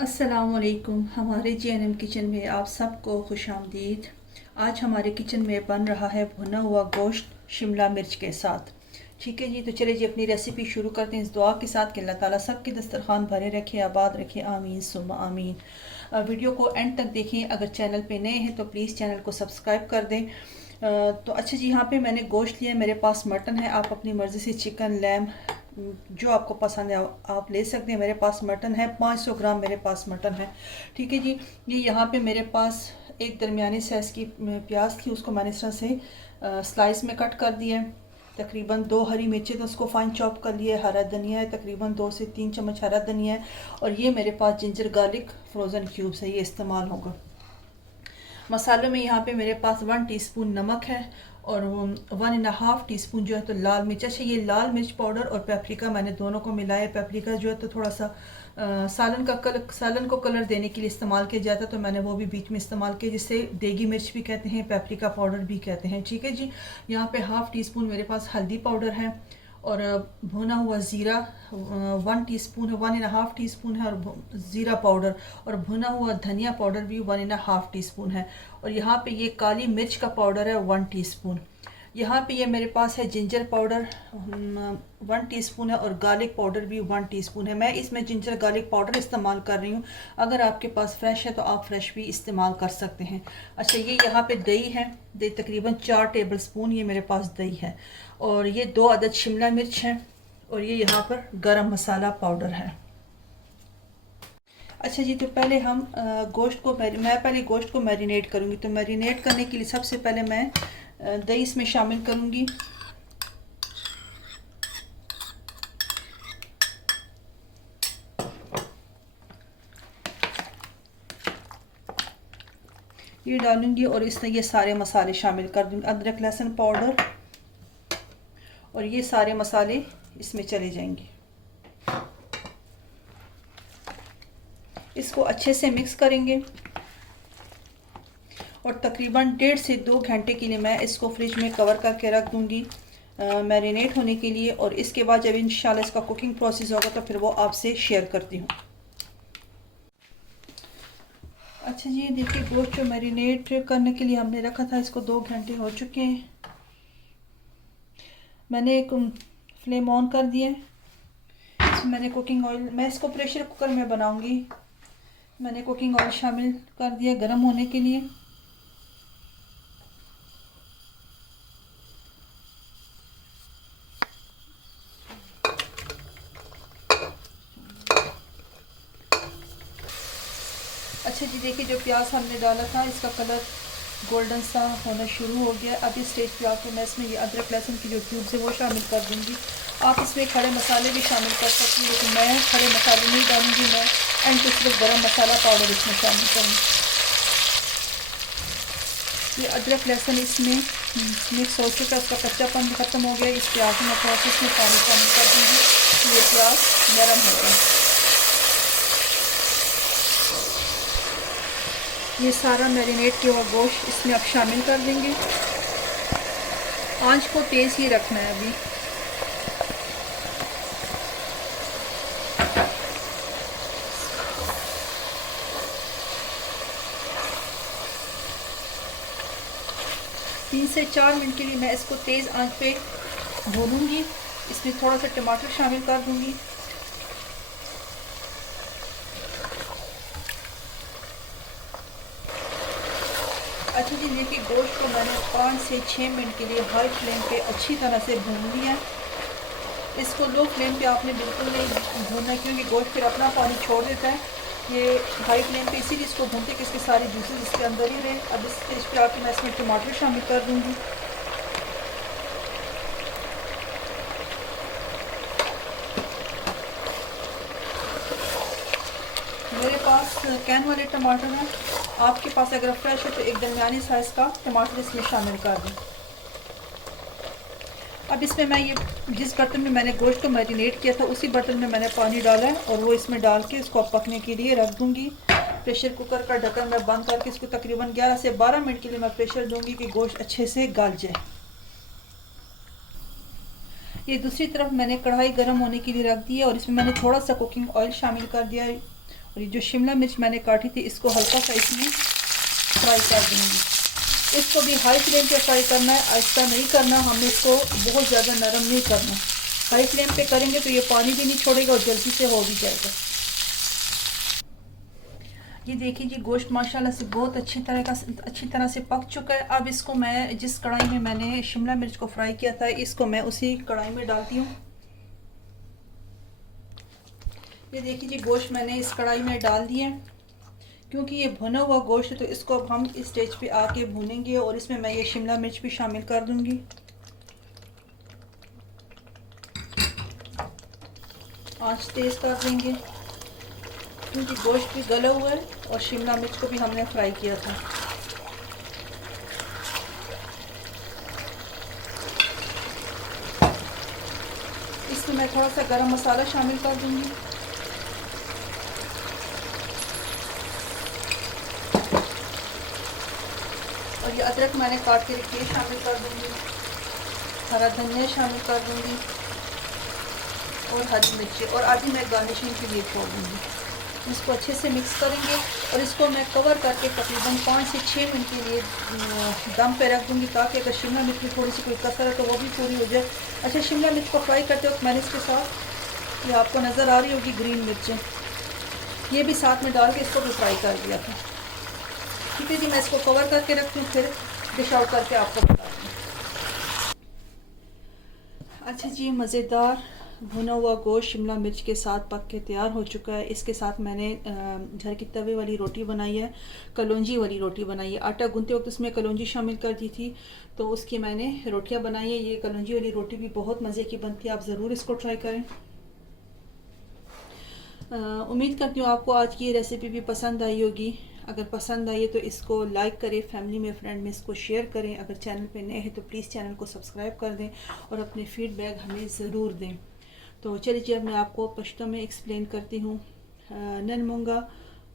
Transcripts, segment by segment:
अस्सलामुअलैकुम। हमारे JNM kitchen में आप सबको खुश आमदीद। आज हमारे किचन में बन रहा है भुना हुआ गोश्त शिमला मिर्च के साथ। ठीक है जी, तो चलिए जी अपनी रेसिपी शुरू करते हैं इस दुआ के साथ कि अल्लाह ताला सबके दस्तरखान भरे रखे, आबाद रखे, आमीन सुम्मा आमीन। वीडियो को एंड तक देखें। अगर चैनल पे नए हैं तो प्लीज़ चैनल को सब्सक्राइब कर दें। तो अच्छा जी, यहाँ पे मैंने गोश्त लिया, मेरे पास मटन है। आप अपनी मर्ज़ी से चिकन, लैम, जो आपको पसंद है आप ले सकते हैं। मेरे पास मटन है, 500 ग्राम मेरे पास मटन है। ठीक है जी। ये यहाँ पे मेरे पास एक दरमियानी साइज़ की प्याज थी, उसको मैंने इस तरह से स्लाइस में कट कर दिया है। तकरीबन 2 हरी मिर्चें तो उसको फाइन चॉप कर लिए। हरा धनिया है, तकरीबन 2 से 3 चम्मच हरा धनिया है। और ये मेरे पास जिंजर गार्लिक फ्रोज़न क्यूब्स है, ये इस्तेमाल होगा। मसालों में यहाँ पे मेरे पास 1 टीस्पून नमक है और 1.5 टीस्पून जो है तो लाल मिर्च। अच्छा, ये लाल मिर्च पाउडर और पेपरिका मैंने दोनों को मिलाया। पेपरिका जो है तो थोड़ा सा सालन को कलर देने के लिए इस्तेमाल किया जाता है, तो मैंने वो भी बीच में इस्तेमाल किया, जिससे देगी मिर्च भी कहते हैं, पेपरिका पाउडर भी कहते हैं। ठीक है जी। यहाँ पे 1/2 टीस्पून मेरे पास हल्दी पाउडर है और भुना हुआ ज़ीरा 1 टीस्पून है, 1.5 टीस्पून है, और ज़ीरा पाउडर और भुना हुआ धनिया पाउडर भी 1.5 टीस्पून है। और यहाँ पे ये काली मिर्च का पाउडर है 1 टीस्पून। यहाँ पे ये मेरे पास है जिंजर पाउडर 1 टीस्पून है और गार्लिक पाउडर भी 1 टीस्पून है। मैं इसमें जिंजर गार्लिक पाउडर इस्तेमाल कर रही हूँ। अगर आपके पास फ्रेश है तो आप फ्रेश भी इस्तेमाल कर सकते हैं। अच्छा, ये यहाँ पे दही है, दही तकरीबन 4 टेबल स्पून ये मेरे पास दही है। और ये 2 अदद शिमला मिर्च है और ये यहाँ पर गरम मसाला पाउडर है। अच्छा जी, तो पहले हम मैं पहले गोश्त को मैरिनेट करूँगी। तो मैरिनेट करने के लिए सबसे पहले मैं दही इसमें शामिल करूँगी। ये डालूँगी और इसमें ये सारे मसाले शामिल कर दूँगी। अदरक लहसुन पाउडर और ये सारे मसाले इसमें चले जाएंगे। इसको अच्छे से मिक्स करेंगे और तकरीबन 1.5 से 2 घंटे के लिए मैं इसको फ्रिज में कवर करके रख दूँगी मैरिनेट होने के लिए। और इसके बाद जब इंशाल्लाह इसका कुकिंग प्रोसेस होगा तो फिर वो आपसे शेयर करती हूँ। अच्छा जी, देखिए गोश्त जो मैरिनेट करने के लिए हमने रखा था, इसको 2 घंटे हो चुके हैं। मैंने एक फ्लेम ऑन कर दिया है। इसमें मैंने कुकिंग ऑयल, मैं इसको प्रेशर कुकर में बनाऊंगी, मैंने कुकिंग ऑयल शामिल कर दिया गर्म होने के लिए। अच्छा जी, देखिए जो प्याज हमने डाला था इसका कलर गोल्डन सा होना शुरू हो गया। अब इस स्टेज पे आकर मैं इसमें ये अदरक लहसुन की जो क्यूब्स है वो शामिल कर दूंगी। आप इसमें खड़े मसाले भी शामिल कर सकती हैं, लेकिन मैं खड़े मसाले नहीं डालूंगी। मैं एंड पे सिर्फ गरम मसाला पाउडर इसमें शामिल करूँगी। ये अदरक लहसुन इसमें मिक्स हो चुका है, इसका कच्चापन भी ख़त्म हो गया। इस प्याज में थोड़ा सा इसमें पानी शामिल कर दूँगी तो ये प्याज नरम हो गया। ये सारा मैरिनेट किया हुआ गोश्त इसमें अब शामिल कर देंगे। आंच को तेज़ ही रखना है अभी। तीन से 4 मिनट के लिए मैं इसको तेज़ आंच पे भूनूंगी। इसमें थोड़ा सा टमाटर शामिल कर दूंगी। अच्छा जी, देखिए गोश्त को मैंने 5 से 6 मिनट के लिए हाई फ्लेम पे अच्छी तरह से भून लिया। इसको लो फ्लेम पे आपने बिल्कुल नहीं भूनना, क्योंकि गोश्त फिर अपना पानी छोड़ देता है। ये हाई फ्लेम पे इसीलिए इसको भूनते कि इसके सारे जूसेस इसके अंदर ही रहे। अब इस स्टेज पे आके मैं इसमें टमाटर शामिल कर दूँगी। मेरे पास कैन वाले टमाटर हैं, आपके पास अगर फ्रेश है तो एक दरमियानी साइज़ का टमाटर इसमें शामिल कर दें। अब इसमें मैं ये जिस बर्तन में मैंने गोश्त को मैरिनेट किया था उसी बर्तन में मैंने पानी डाला है और वो इसमें डाल के इसको पकने के लिए रख दूँगी। प्रेशर कुकर का ढक्कन मैं बंद करके इसको तकरीबन 11 से 12 मिनट के लिए मैं प्रेशर दूँगी कि गोश्त अच्छे से गल जाए। ये दूसरी तरफ मैंने कढ़ाई गर्म होने के लिए रख दी है और इसमें मैंने थोड़ा सा कुकिंग ऑयल शामिल कर दिया है और ये जो शिमला मिर्च मैंने काटी थी इसको हल्का सा इसमें फ्राई कर दूँगी। इसको भी हाई फ्लेम पे फ्राई करना है, आहिस्ता नहीं करना, हमें इसको बहुत ज़्यादा नरम नहीं करना। हाई फ्लेम पे करेंगे तो ये पानी भी नहीं छोड़ेगा और जल्दी से हो भी जाएगा। ये देखिए जी गोश्त माशाल्लाह से बहुत अच्छी तरह से पक चुका है। अब इसको मैं जिस कढ़ाई में मैंने शिमला मिर्च को फ्राई किया था इसको मैं उसी कढ़ाई में डालती हूँ। ये देखिए जी गोश्त मैंने इस कढ़ाई में डाल दिया है। क्योंकि ये भुना हुआ गोश्त है तो इसको अब हम इस स्टेज पे आके भूनेंगे और इसमें मैं ये शिमला मिर्च भी शामिल कर दूंगी। आंच तेज़ कर देंगे क्योंकि गोश्त भी गला हुआ है और शिमला मिर्च को भी हमने फ्राई किया था। इसमें मैं थोड़ा सा गरम मसाला शामिल कर दूंगी। और ये अदरक मैंने काट के रखी है शामिल कर दूंगी। हरा धनिया शामिल कर दूंगी और हरी मिर्ची, और आधी मैं गार्निशिंग के लिए छोड़ दूंगी। इसको अच्छे से मिक्स करेंगे और इसको मैं कवर करके तकरीबन 5 से 6 मिनट के लिए दम पे रख दूंगी ताकि अगर शिमला मिर्च में थोड़ी सी कोई कसर है तो वो भी पूरी हो जाए। अच्छा, शिमला मिर्च को फ्राई करते वक्त मैंने इसके साथ, ये आपको नज़र आ रही होगी ग्रीन मिर्चें, ये भी साथ में डाल के इसको भी फ्राई कर दिया था। ठीक है जी, मैं इसको कवर करके रखती हूँ, फिर डिश आउट करके आपको बताती हूँ। अच्छा जी, मज़ेदार भुना हुआ गोश्त शिमला मिर्च के साथ पक के तैयार हो चुका है। इसके साथ मैंने घर की तवे वाली रोटी बनाई है, कलौंजी वाली रोटी बनाई है। आटा गूंथते वक्त उसमें कलौंजी शामिल कर दी थी तो उसकी मैंने रोटियां बनाई है। ये कलौंजी वाली रोटी भी बहुत मज़े की बनती है, आप ज़रूर इसको ट्राई करें। उम्मीद करती हूँ आपको आज की ये रेसिपी भी पसंद आई होगी। अगर पसंद आई है तो इसको लाइक करें, फैमिली में फ्रेंड में इसको शेयर करें। अगर चैनल पे नए हैं तो प्लीज़ चैनल को सब्सक्राइब कर दें और अपने फीडबैक हमें ज़रूर दें। तो चलिए अब मैं आपको पश्तो में एक्सप्लेन करती हूँ। नन मूंगा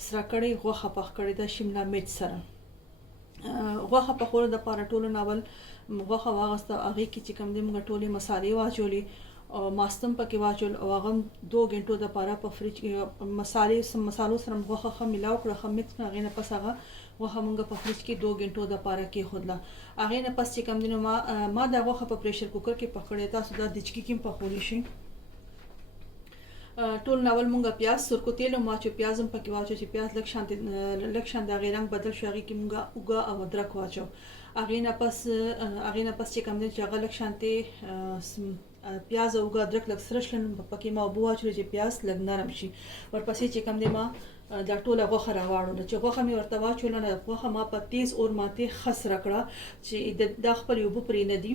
सराकड़े गोखा पकड़े द शिमला मिर्च सरा गोखा पकोड़ द पारा टोलो नावल गोखा वागस्ता आगे की चिकम दे मूंगा टोले मसाले वाचोली और मास्तम पके वाचोल वागम 2 घंटों द पारा पर फ्रिज मसालों सर गोखा खम मिलाओ कर खम मिक्स आगे न पस आगा गोखा मूंगा पर फ्रिज के 2 घंटों द पारा के खुदला आगे न पस चिकम दिनो मा दा गोखा पर प्रेशर कुकर के पकड़े था सुधा दिचकी किम पकोड़ी शी टोल नावल मूंगा प्याज सुरको तेल माचो प्याजम पकी वाचो ची प्याज लक्षांत आगे रंग बदल शागी की मूंगा उगा अदरक वाचो आगे ना पस चे कम दिन चागा लक्षांते प्याज उगा अदरक लग सरशन पकी मा अबू वाचो ची प्याज लग नरम शी और पसी चे कम दे मा दा टोला गोखा रावाड़ो न चे गोखा में वर्ता वाचो ना गोखा मा पर तेज और माते खस रकड़ा चे दाख पर युबु परी नदी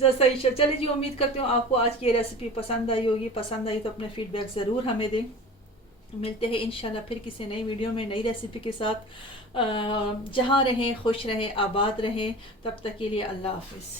सही। चलिए जी, उम्मीद करती हूँ आपको आज की रेसिपी पसंद आई होगी। पसंद आई तो अपने फीडबैक ज़रूर हमें दें। मिलते हैं इंशाल्लाह फिर किसी नई वीडियो में नई रेसिपी के साथ। जहाँ रहें खुश रहें आबाद रहें, तब तक के लिए अल्लाह हाफिज़।